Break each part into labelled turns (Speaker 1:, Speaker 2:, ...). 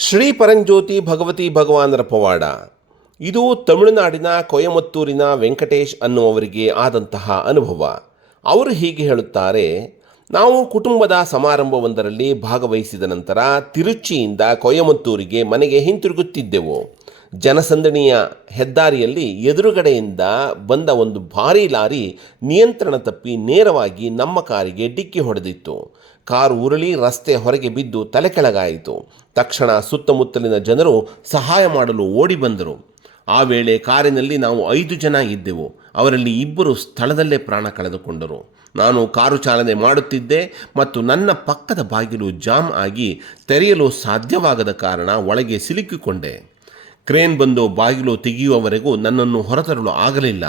Speaker 1: ಶ್ರೀ ಪರಂಜ್ಯೋತಿ ಭಗವತಿ ಭಗವಾನರ ಪವಾಡ. ಇದು ತಮಿಳುನಾಡಿನ ಕೊಯಮತ್ತೂರಿನ ವೆಂಕಟೇಶ್ ಅನ್ನುವವರಿಗೆ ಆದಂತಹ ಅನುಭವ. ಅವರು ಹೀಗೆ ಹೇಳುತ್ತಾರೆ, ನಾವು ಕುಟುಂಬದ ಸಮಾರಂಭವೊಂದರಲ್ಲಿ ಭಾಗವಹಿಸಿದ ನಂತರ ತಿರುಚಿಯಿಂದ ಕೊಯಮತ್ತೂರಿಗೆ ಮನೆಗೆ ಹಿಂತಿರುಗುತ್ತಿದ್ದೆವು. ಜನಸಂದಣಿಯ ಹೆದ್ದಾರಿಯಲ್ಲಿ ಎದುರುಗಡೆಯಿಂದ ಬಂದ ಒಂದು ಭಾರೀ ಲಾರಿ ನಿಯಂತ್ರಣ ತಪ್ಪಿ ನೇರವಾಗಿ ನಮ್ಮ ಕಾರಿಗೆ ಡಿಕ್ಕಿ ಹೊಡೆದಿತ್ತು. ಕಾರು ಉರುಳಿ ರಸ್ತೆ ಹೊರಗೆ ಬಿದ್ದು ತಲೆ ಕೆಳಗಾಯಿತು. ತಕ್ಷಣ ಸುತ್ತಮುತ್ತಲಿನ ಜನರು ಸಹಾಯ ಮಾಡಲು ಓಡಿ ಬಂದರು. ಆ ವೇಳೆ ಕಾರಿನಲ್ಲಿ ನಾವು ಐದು ಜನ ಇದ್ದೆವು. ಅವರಲ್ಲಿ ಇಬ್ಬರು ಸ್ಥಳದಲ್ಲೇ ಪ್ರಾಣ ಕಳೆದುಕೊಂಡರು. ನಾನು ಕಾರು ಚಾಲನೆ ಮಾಡುತ್ತಿದ್ದೆ ಮತ್ತು ನನ್ನ ಪಕ್ಕದ ಬಾಗಿಲು ಜಾಮ್ ಆಗಿ ತೆರೆಯಲು ಸಾಧ್ಯವಾಗದ ಕಾರಣ ಒಳಗೆ ಸಿಲುಕಿಕೊಂಡೆ. ಕ್ರೇನ್ ಬಂದು ಬಾಗಿಲು ತೆಗೆಯುವವರೆಗೂ ನನ್ನನ್ನು ಹೊರತರಲು ಆಗಲಿಲ್ಲ.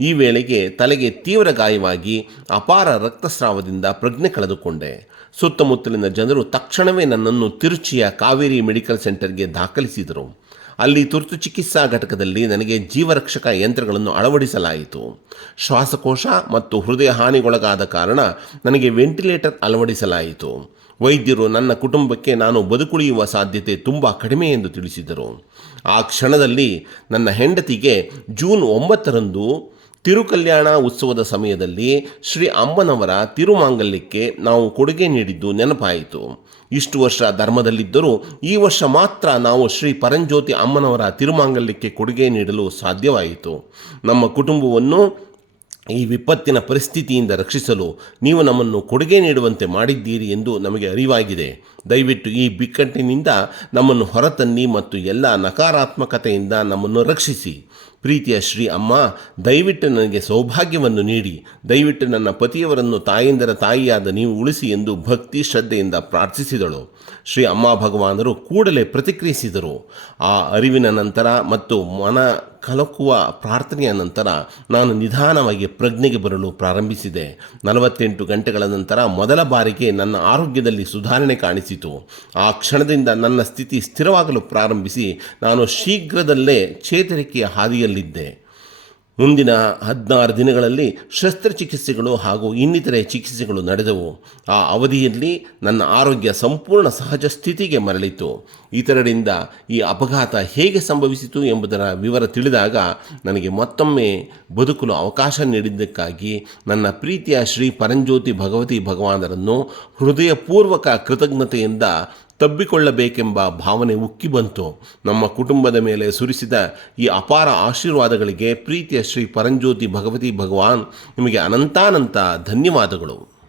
Speaker 1: ಈ ವೇಳೆಗೆ ತಲೆಗೆ ತೀವ್ರ ಗಾಯವಾಗಿ ಅಪಾರ ರಕ್ತಸ್ರಾವದಿಂದ ಪ್ರಜ್ಞೆ ಕಳೆದುಕೊಂಡೆ. ಸುತ್ತಮುತ್ತಲಿನ ಜನರು ತಕ್ಷಣವೇ ನನ್ನನ್ನು ತಿರುಚಿಯ ಕಾವೇರಿ ಮೆಡಿಕಲ್ ಸೆಂಟರ್ಗೆ ದಾಖಲಿಸಿದರು. ಅಲ್ಲಿ ತುರ್ತು ಚಿಕಿತ್ಸಾ ಘಟಕದಲ್ಲಿ ನನಗೆ ಜೀವರಕ್ಷಕ ಯಂತ್ರಗಳನ್ನು ಅಳವಡಿಸಲಾಯಿತು. ಶ್ವಾಸಕೋಶ ಮತ್ತು ಹೃದಯ ಹಾನಿಗೊಳಗಾದ ಕಾರಣ ನನಗೆ ವೆಂಟಿಲೇಟರ್ ಅಳವಡಿಸಲಾಯಿತು. ವೈದ್ಯರು ನನ್ನ ಕುಟುಂಬಕ್ಕೆ ನಾನು ಬದುಕುಳಿಯುವ ಸಾಧ್ಯತೆ ತುಂಬ ಕಡಿಮೆ ಎಂದು ತಿಳಿಸಿದರು. ಆ ಕ್ಷಣದಲ್ಲಿ ನನ್ನ ಹೆಂಡತಿಗೆ ಜೂನ್ ಒಂಬತ್ತರಂದು ತಿರುಕಲ್ಯಾಣ ಉತ್ಸವದ ಸಮಯದಲ್ಲಿ ಶ್ರೀ ಅಮ್ಮನವರ ತಿರುಮಾಂಗಲ್ಯಕ್ಕೆ ನಾವು ಕೊಡುಗೆ ನೀಡಿದ್ದು ನೆನಪಾಯಿತು. ಇಷ್ಟು ವರ್ಷ ಧರ್ಮದಲ್ಲಿದ್ದರೂ ಈ ವರ್ಷ ಮಾತ್ರ ನಾವು ಶ್ರೀ ಪರಂಜ್ಯೋತಿ ಅಮ್ಮನವರ ತಿರುಮಾಂಗಲ್ಯಕ್ಕೆ ಕೊಡುಗೆ ನೀಡಲು ಸಾಧ್ಯವಾಯಿತು. ನಮ್ಮ ಕುಟುಂಬವನ್ನು ಈ ವಿಪತ್ತಿನ ಪರಿಸ್ಥಿತಿಯಿಂದ ರಕ್ಷಿಸಲು ನೀವು ನಮ್ಮನ್ನು ಕೊಡುಗೆ ನೀಡುವಂತೆ ಮಾಡಿದ್ದೀರಿ ಎಂದು ನಮಗೆ ಅರಿವಾಗಿದೆ. ದಯವಿಟ್ಟು ಈ ಬಿಕ್ಕಟ್ಟಿನಿಂದ ನಮ್ಮನ್ನು ಹೊರತನ್ನಿ ಮತ್ತು ಎಲ್ಲ ನಕಾರಾತ್ಮಕತೆಯಿಂದ ನಮ್ಮನ್ನು ರಕ್ಷಿಸಿ. ಪ್ರೀತಿಯ ಶ್ರೀ ಅಮ್ಮ, ದಯವಿಟ್ಟು ನನಗೆ ಸೌಭಾಗ್ಯವನ್ನು ನೀಡಿ. ದಯವಿಟ್ಟು ನನ್ನ ಪತಿಯವರನ್ನು ತಾಯಿಂದರ ತಾಯಿಯಾದ ನೀವು ಉಳಿಸಿ ಎಂದು ಭಕ್ತಿ ಶ್ರದ್ಧೆಯಿಂದ ಪ್ರಾರ್ಥಿಸಿದಳು. ಶ್ರೀ ಅಮ್ಮ ಭಗವಾನರು ಕೂಡಲೇ ಪ್ರತಿಕ್ರಿಯಿಸಿದರು. ಆ ಅರಿವಿನ ನಂತರ ಮತ್ತು ಮನ ಕಲಕುವ ಪ್ರಾರ್ಥನೆಯ ನಂತರ ನಾನು ನಿಧಾನವಾಗಿ ಪ್ರಜ್ಞೆಗೆ ಬರಲು ಪ್ರಾರಂಭಿಸಿದೆ. ನಲವತ್ತೆಂಟು ಗಂಟೆಗಳ ನಂತರ ಮೊದಲ ಬಾರಿಗೆ ನನ್ನ ಆರೋಗ್ಯದಲ್ಲಿ ಸುಧಾರಣೆ ಕಾಣಿಸಿತು. ಆ ಕ್ಷಣದಿಂದ ನನ್ನ ಸ್ಥಿತಿ ಸ್ಥಿರವಾಗಲು ಪ್ರಾರಂಭಿಸಿ ನಾನು ಶೀಘ್ರದಲ್ಲೇ ಚೇತರಿಕೆಯ ಹಾದಿಯಲ್ಲಿದ್ದೆ ಮುಂದಿನ ಹದಿನಾರು ದಿನಗಳಲ್ಲಿ ಶಸ್ತ್ರಚಿಕಿತ್ಸೆಗಳು ಹಾಗೂ ಇನ್ನಿತರೆ ಚಿಕಿತ್ಸೆಗಳು ನಡೆದವು. ಆ ಅವಧಿಯಲ್ಲಿ ನನ್ನ ಆರೋಗ್ಯ ಸಂಪೂರ್ಣ ಸಹಜ ಸ್ಥಿತಿಗೆ ಮರಳಿತು. ಇತರರಿಂದ ಈ ಅಪಘಾತ ಹೇಗೆ ಸಂಭವಿಸಿತು ಎಂಬುದರ ವಿವರ ತಿಳಿದಾಗ ನನಗೆ ಮತ್ತೊಮ್ಮೆ ಬದುಕಲು ಅವಕಾಶ ನೀಡಿದ್ದಕ್ಕಾಗಿ ನನ್ನ ಪ್ರೀತಿಯ ಶ್ರೀ ಪರಂಜ್ಯೋತಿ ಭಗವತಿ ಭಗವಾನರನ್ನು ಹೃದಯಪೂರ್ವಕ ಕೃತಜ್ಞತೆಯಿಂದ ತಬ್ಬಿಕೊಳ್ಳಬೇಕೆಂಬ ಭಾವನೆ ಉಕ್ಕಿ ಬಂತು. ನಮ್ಮ ಕುಟುಂಬದ ಮೇಲೆ ಸುರಿಸಿದ ಈ ಅಪಾರ ಆಶೀರ್ವಾದಗಳಿಗೆ ಪ್ರೀತಿಯ ಶ್ರೀ ಪರಂಜ್ಯೋತಿ ಭಗವತಿ ಭಗವಾನ್ ನಿಮಗೆ ಅನಂತಾನಂತ ಧನ್ಯವಾದಗಳು.